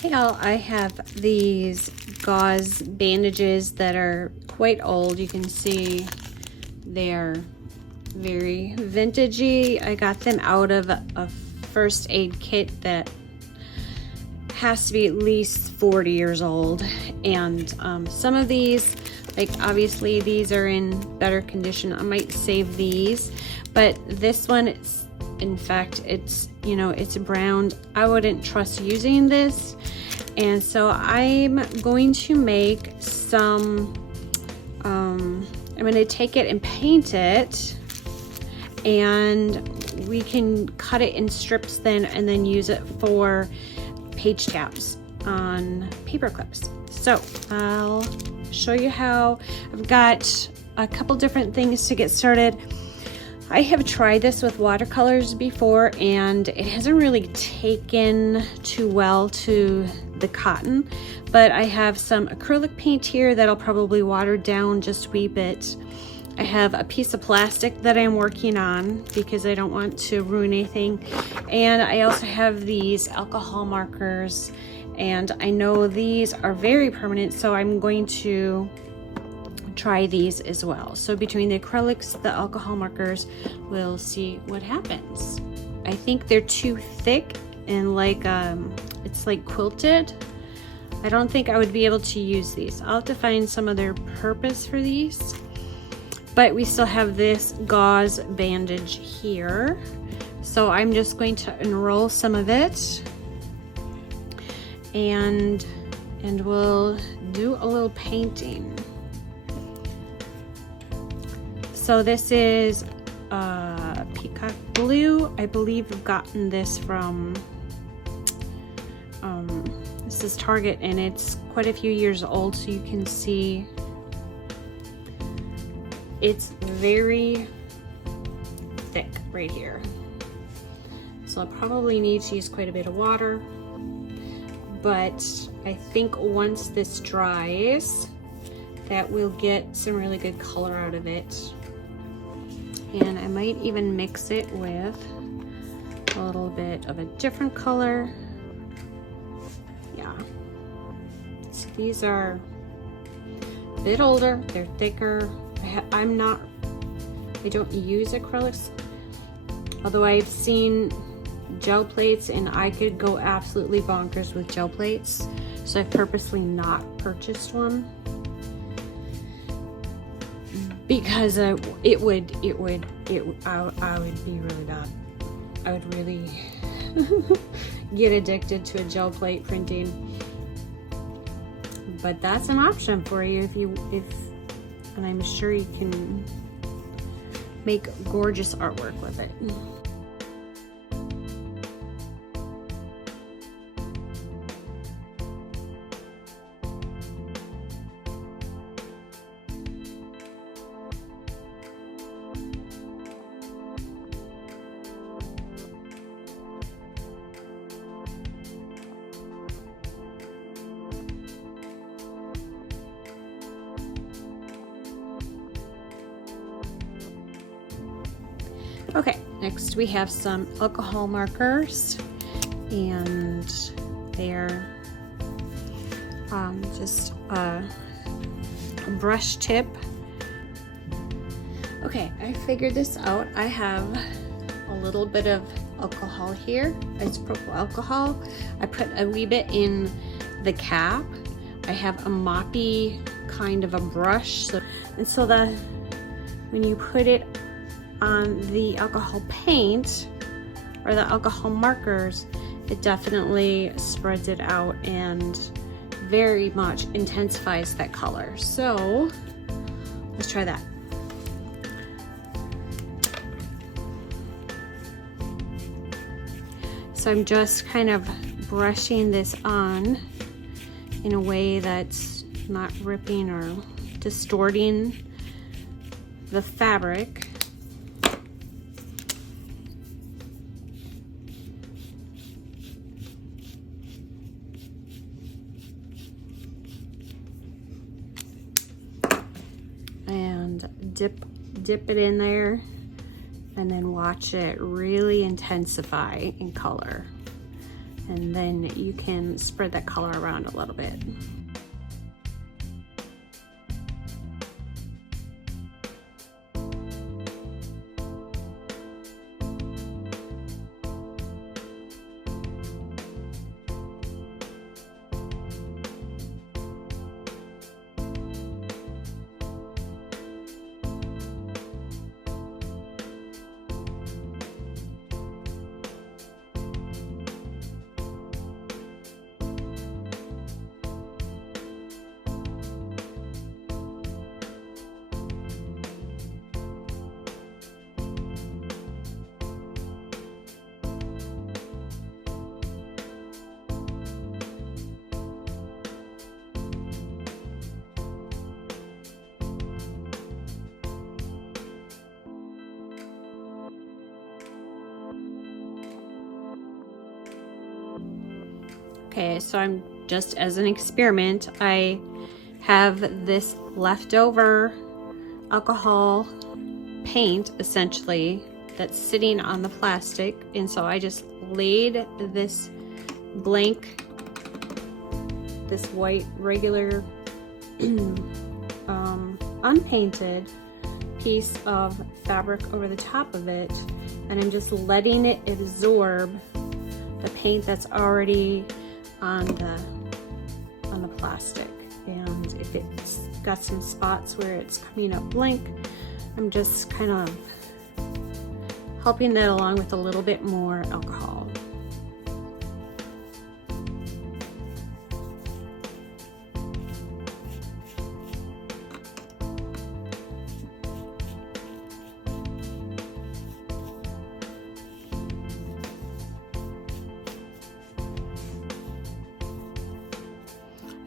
Hey all, I have these gauze bandages that are quite old. You can see they're very vintagey. I got them out of a first aid kit that has to be at least 40 years old. And some of these, like obviously these are in better condition. I might save these, but this one, in fact, it's brown. I wouldn't trust using this. And so I'm going to make some, I'm going to take it and paint it, and we can cut it in strips then and then use it for page tabs on paper clips. So I'll show you how. I've got a couple different things to get started. I have tried this with watercolors before and it hasn't really taken too well to the cotton, but I have some acrylic paint here that'll probably water down just a wee bit. I have a piece of plastic that I'm working on because I don't want to ruin anything, and I also have these alcohol markers, and I know these are very permanent, so I'm going to try these as well. So between the acrylics, the alcohol markers, we'll see what happens. I think they're too thick and like it's like quilted. I don't think I would be able to use these. I'll have to find some other purpose for these. But we still have this gauze bandage here. So I'm just going to unroll some of it and we'll do a little painting. So this is peacock blue. I believe I've gotten this from, this is Target, and it's quite a few years old, so you can see it's very thick right here. So I probably need to use quite a bit of water, but I think once this dries, that we'll get some really good color out of it. And I might even mix it with a little bit of a different color. Yeah. So these are a bit older, they're thicker. I don't use acrylics, although I've seen gel plates and I could go absolutely bonkers with gel plates. So I've purposely not purchased one, because I would be really bad. I would really get addicted to a gel plate printing. But that's an option for you and I'm sure you can make gorgeous artwork with it. Okay, next we have some alcohol markers, and they're just a brush tip. Okay, I figured this out. I have a little bit of alcohol here. It's propyl alcohol. I put a wee bit in the cap. I have a moppy kind of a brush, so that when you put it on the alcohol paint or the alcohol markers, it definitely spreads it out and very much intensifies that color. So let's try that. So I'm just kind of brushing this on in a way that's not ripping or distorting the fabric. And dip it in there, and then watch it really intensify in color. and then you can spread that color around a little bit. Okay, so I'm just as an experiment, I have this leftover alcohol paint essentially that's sitting on the plastic, and so I just laid this blank, this white regular unpainted piece of fabric over the top of it, and I'm just letting it absorb the paint that's already on the plastic. And if it's got some spots where it's coming up blank, I'm just kind of helping that along with a little bit more alcohol.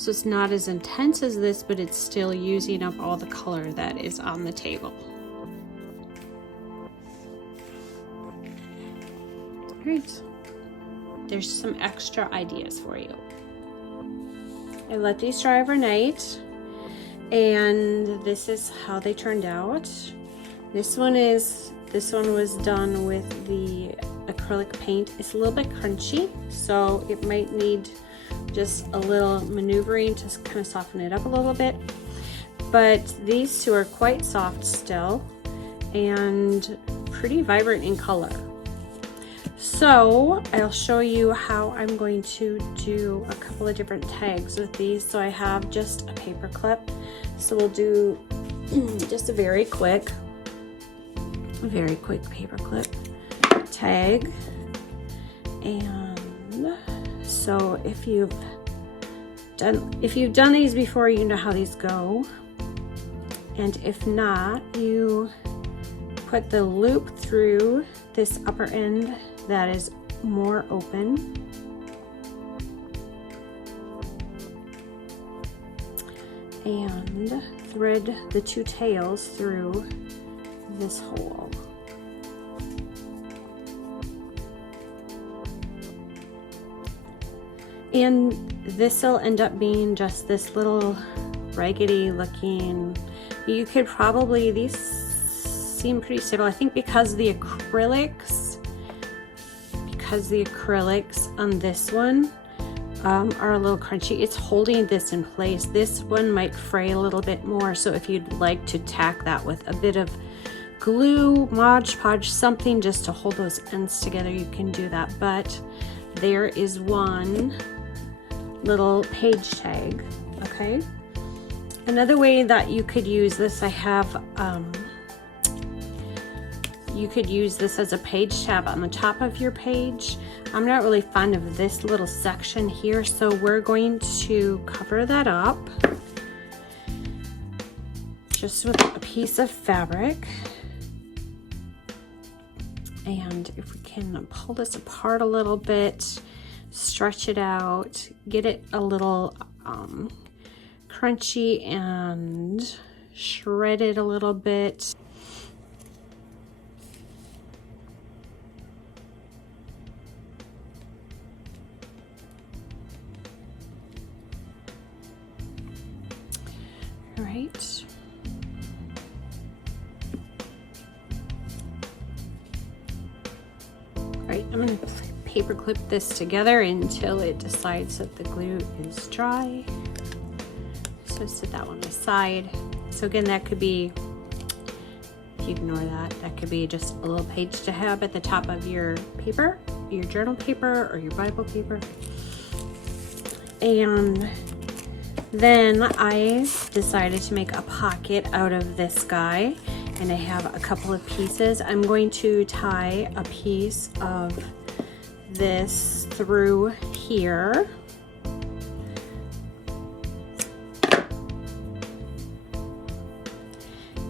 So it's not as intense as this, but it's still using up all the color that is on the table. All right, there's some extra ideas for you. I let these dry overnight, and this is how they turned out. This one was done with the acrylic paint. It's a little bit crunchy, so it might need just a little maneuvering to kind of soften it up a little bit. But these two are quite soft still and pretty vibrant in color. So I'll show you how I'm going to do a couple of different tags with these. So I have just a paper clip. So we'll do just a very quick paper clip tag. And so if you've done these before, you know how these go. And if not, you put the loop through this upper end that is more open. And thread the two tails through this hole. And this will end up being just this little raggedy looking, you could probably, these seem pretty stable. I think because the acrylics on this one are a little crunchy, it's holding this in place. This one might fray a little bit more, so if you'd like to tack that with a bit of glue, Mod Podge, something just to hold those ends together, you can do that. But there is one little page tag. Okay, another way that you could use this, I have you could use this as a page tab on the top of your page. I'm not really fond of this little section here, so we're going to cover that up just with a piece of fabric. And if we can pull this apart a little bit, stretch it out, get it a little crunchy and shred it a little bit. All right. Right, I'm going to paper clip this together until it decides that the glue is dry. So set that one aside. So again, that could be, if you ignore that, that could be just a little page to have at the top of your paper, your journal paper or your Bible paper. And then I decided to make a pocket out of this guy, and I have a couple of pieces. I'm going to tie a piece of this through here.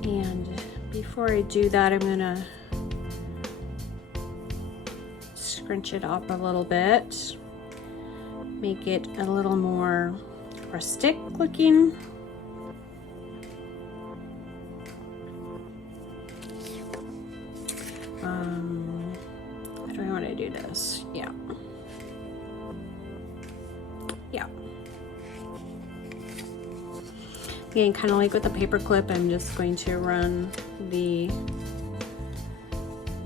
And before I do that, I'm gonna scrunch it up a little bit, make it a little more rustic looking. How do I want to do this? Yeah. Again, kind of like with the paper clip, I'm just going to run the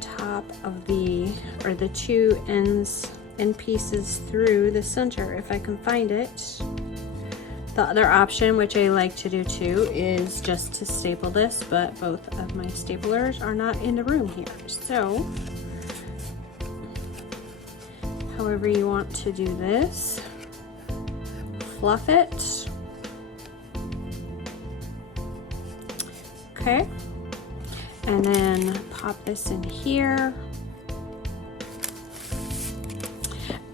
top of the two end pieces through the center if I can find it. The other option, which I like to do too, is just to staple this, but both of my staplers are not in the room here. So, however you want to do this, fluff it. Okay, and then pop this in here.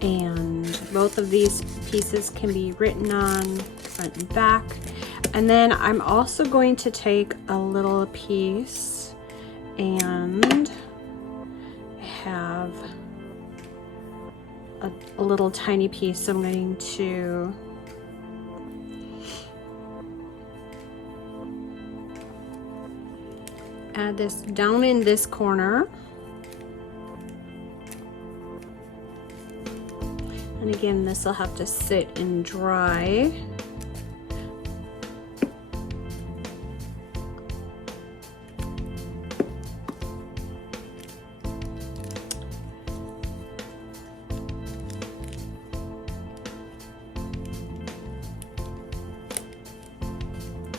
And both of these pieces can be written on front and back. And then I'm also going to take a little piece and have a little tiny piece. So I'm going to add this down in this corner. And again, this will have to sit and dry.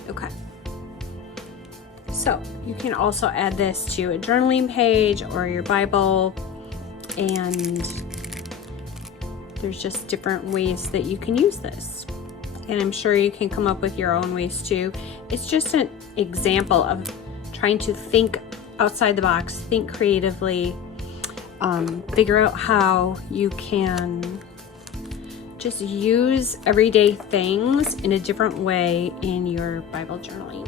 Okay. So you can also add this to a journaling page or your Bible, and there's just different ways that you can use this. And I'm sure you can come up with your own ways too. It's just an example of trying to think outside the box, think creatively, figure out how you can just use everyday things in a different way in your Bible journaling.